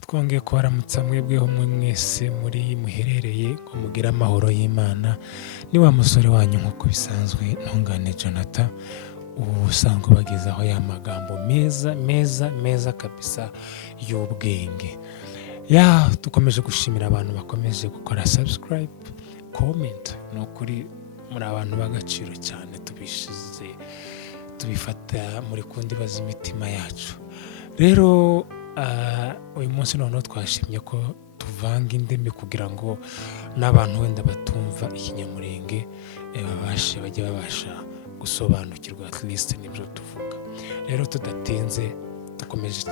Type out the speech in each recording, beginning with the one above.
twongeye kubaramutsa mwebweho mwese muri muherereye ngo mugire amahoro y'Imana. Ni wa musore wanyu nk'uko bisanzwe Ntungane Jonathan, usanzwe bagezaho ya magambo meza kabisa y'ubwenge. Dukomeje gushimira abantu bakomeje gukora subscribe, comment, no kuri muri abantu b'agaciro cyane, tubifata muri kundi baza imitima yacu. Rero uyu munsi noneho twashimye ko tuvanga indimi kugira ngo n'abantu wenda batumva ikinyamurenge bajye babasha gusobanukirwa at least nibyo tuvuga. Rero tudatinze dukomeje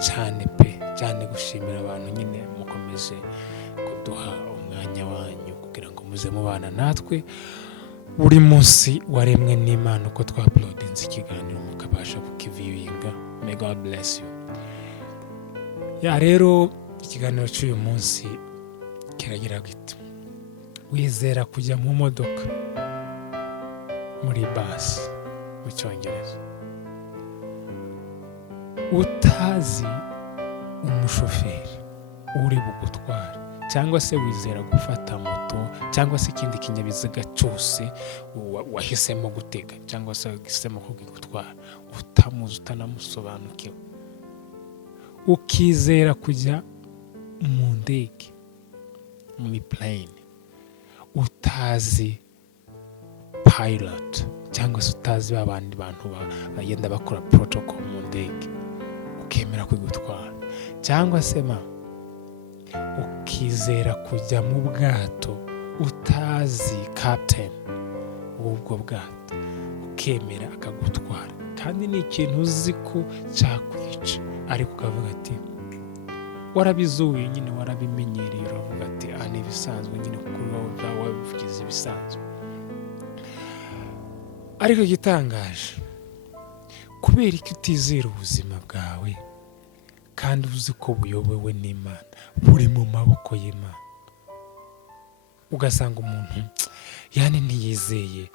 cyane gushimira abantu nyine mukomeje kuduha umwanya wanyu kugira ngo muze mubana natwe buri munsi waremwe n'Imana uko twa-uploadinze ikiganiro mukabasha kukiviewinga. May God bless you. Rero ikiganiro cy'uyu munsi kiragira giti: wizera kujya mu modoka muri bus mu Cyongereza utazi umushoferi uri bugutwara, cyangwa se wizera gufata moto cyangwa se ikindi kinyabiziga cyose wahisemo gutega cyangwa se wahisemo kugutwara utamuzi, utanamusobanukiwe, ukizera kujya mu ndege muri plane utazi pilot cyangwa se utazi abandi bantu bagenda bakora protocol mu ndege, ukemera kugutwara. Cyangwa se ukizera kujya mu bwato utazi captain w'ubwo bwato, ukemera akagutwara, kandi ni ikintu uzi ko cyakwica, ariko ukavuga ati warabizuye nyine, warabimenyereye, uravuga ati ni ibisanzwe nyine kuko wabivugize ibisanzwe. Ariko igitangaje, kubera ko utizera ubuzima bwawe kandi uzi ko buyobowe n'Imana, buri mu maboko y'Imana, ugasanga umuntu ntiyizeye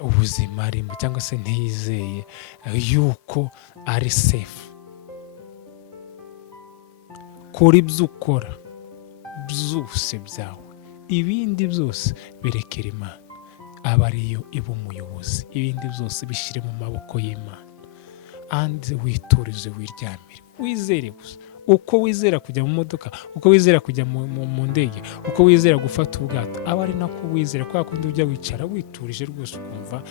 ubuzima arimo, cyangwa se ntiyizeye yuko ari safe. Kora ibyo ukora byose byawe, ibindi byose birekera Imana, aba ariyo iba umuyobozi. Ibindi byose bishyire mu maboko y'Imana, andi witurize, wiryamire, wizere gusa. Uko wizera kujya mu modoka, uko wizera kujya mu ndege, uko wizera gufata ubwato, aba ari nako wizera, kwa kundi ujya wicara witurije rwose ukumva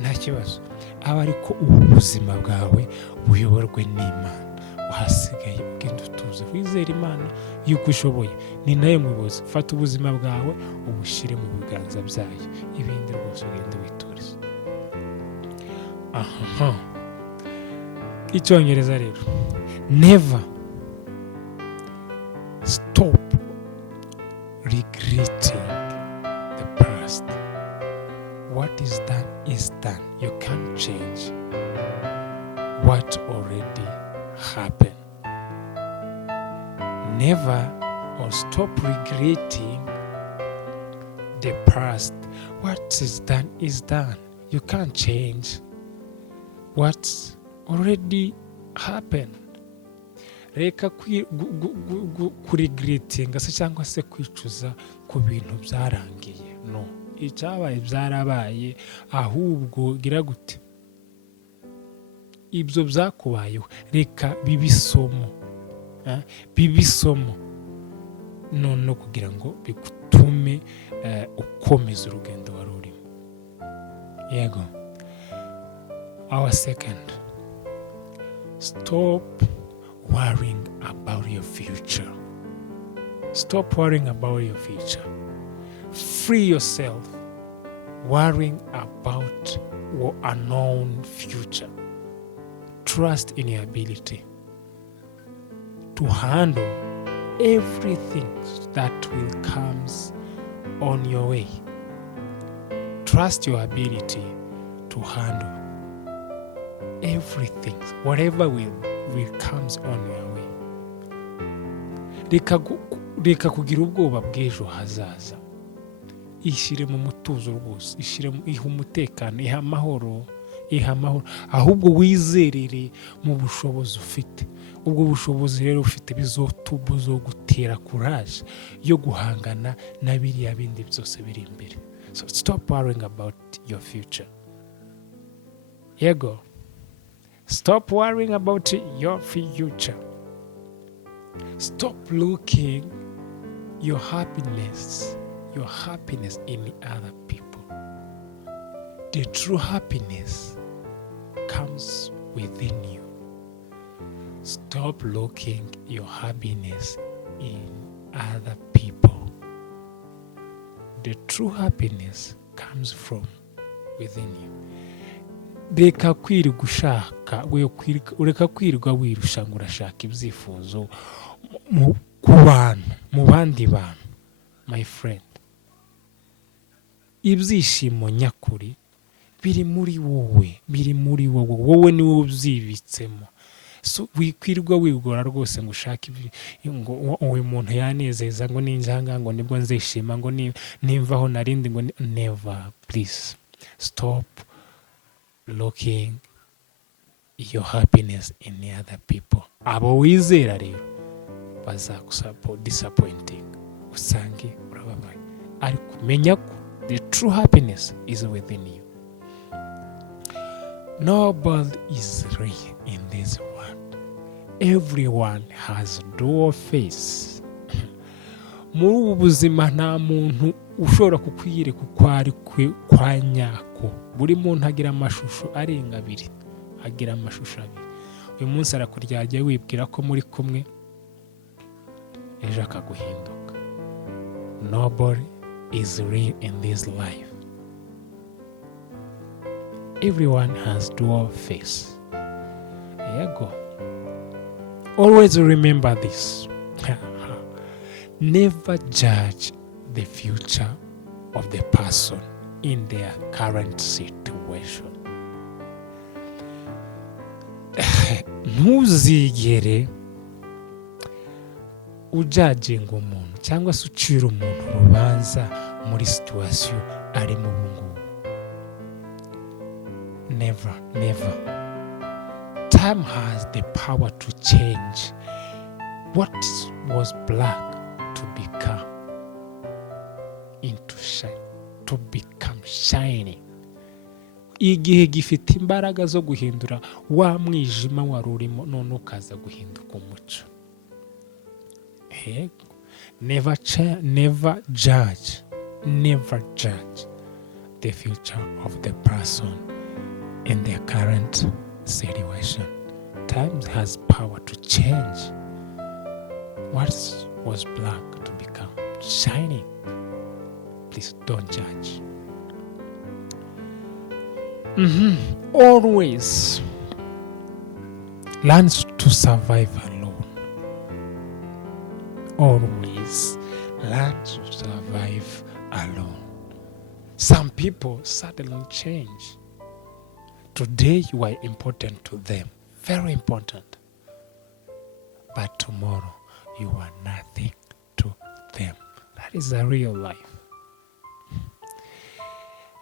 nta kibazo. Aba ariko ubuzima bwawe buyoborwe n'Imana, uhasigaye ugenda utuze, wizera Imana yuko ushoboye, ni nayo muyobozi. Fata ubuzima bwawe ubushyire mu biganza byayo, ibindi rwose ugenda witurize. Icyongereza rero: never stop regretting the past. What is done is done. You can't change what already happened. Never or stop regretting the past. What is done is done. You can't change what's already happened. Reka kuregretinga se cyangwa se kwicuza ku bintu byarangiye. No, icyabaye byarabaye, ahubwo gira gute, ibyo byakubayeho reka bibisomo, none kugira ngo bigutume ukomeza urugendo wari urimo. Yego. Our second: stop worrying about your future. Stop worrying about your future. Free yourself worrying about your unknown future. Trust in your ability to handle everything that will come on your way. Trust your ability to handle everything, whatever will comes on your way. Reka kugira ubwoba bw'ejo hazaza, ishyire mu mutuzo rwose, ihe umutekano, ihe amahoro iha amahoro, ahubwo wizerere mu bushobozi ufite. Ubwo bushobozi rero ufite bizogutera kuraje yo guhangana na biriya bindi byose biri imbere. So stop worrying about your future. Yego, stop worrying about your future. Stop looking your happiness in other people. The true happiness comes within you. Stop looking your happiness in other people. The true happiness comes from within you. Reka kwirirwa ushaka, ureka kwirirwa wirusha ngo urashaka ibyifuzo mu bandi bantu. My friend, ibyishimo nyakuri biri muri wowe, wowe niwe ubyibitsemo. So wikwirirwa wigora rwose ngo ushake ngo uyu muntu yanezeza ngo ninjanga ngo nibwo nzishima ngo nimvaho narindi ngo never. Please stop looking your happiness in the other people. Abo wizera rero bazagusupport disappointing, usange urababaye, ariko menya ko the true happiness is within you. Nobody is real in this world. Everyone has dual face. Muri ubu buzima nta muntu ushobora kukwiyereka uko ari kwa nyako. Buri muntu agira amashusho arenga abiri, agira amashusho abiri. Uyu munsi arakuryajya wibwira ko muri kumwe, ejo akaguhinduka. Nobody is real in this life. Everyone has dual face. Yego. Always remember this. Never judge the future of the person in their current situation. Ntuzigere ujudging umuntu cyangwa se ucira umuntu urubanza muri situation ari mu bungubu. Never. Time has the power to change what was black to become shining. Igihe gifite imbaraga zo guhindura wa mwijima wari urimo none ukaza guhinduka umucyo. Never judge the future of the person in their current situation. Time has power to change what was black to become shining. Please don't judge. Always learn to survive alone. Always learn to survive alone. Some people suddenly change. Today you are important to them, very important. But tomorrow you are nothing to them. That is a real life.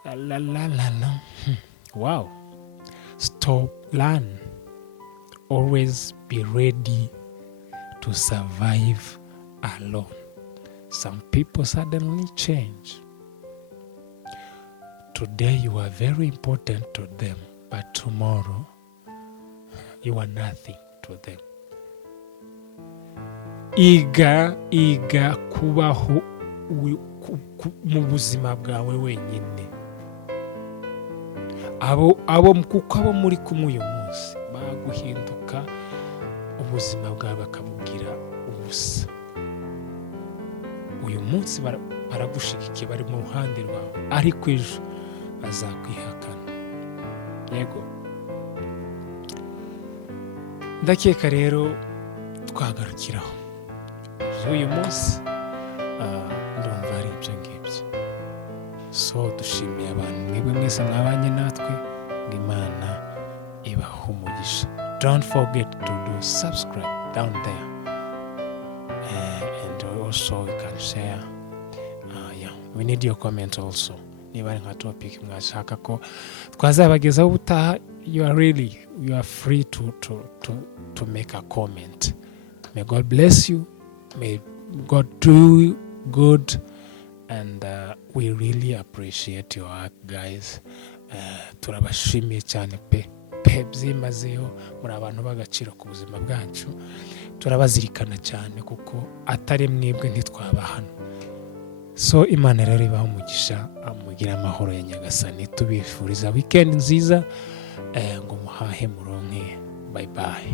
La. Wow. Stop, learn. Always be ready to survive alone. Some people suddenly change. Today you are very important to them, but tomorrow you are nothing to them. Iga kubaho mu buzima bwawe wenyine. Kuko abo muri kumwe uyu munsi baguhinduka, ubuzima bwawe bakabubwira ubusa. Uyu munsi baragushigikiye, bari mu ruhande rwawe, ariko ejo bazakwihakana. Yego, ndakeka rero twagarukiraho uyu munsi. Ndumva ari ibyo ngibyo. So dushimiye abantu mwebwe mwese mwabanye natwe, ngo Imana ibahe umugisha. Don't forget to do subscribe down there, and also you can share. We need your comment also. niba ari nka topic mwashaka ko twazabagezaho ubutaha, you are free to make a comment. May God bless you, may God do you good, and we really appreciate your work, guys. Turabashimiye cyane pe byimazeyo, muri abantu b'agaciro ku buzima bwacu, turabazirikana cyane kuko atari mwebwe ntitwaba hano. So Imana rero ibaho umugisha, amugira amahoro ya Nyagasani, tubifuriza weekend nziza, ngo muhahe muronke. Bye bye.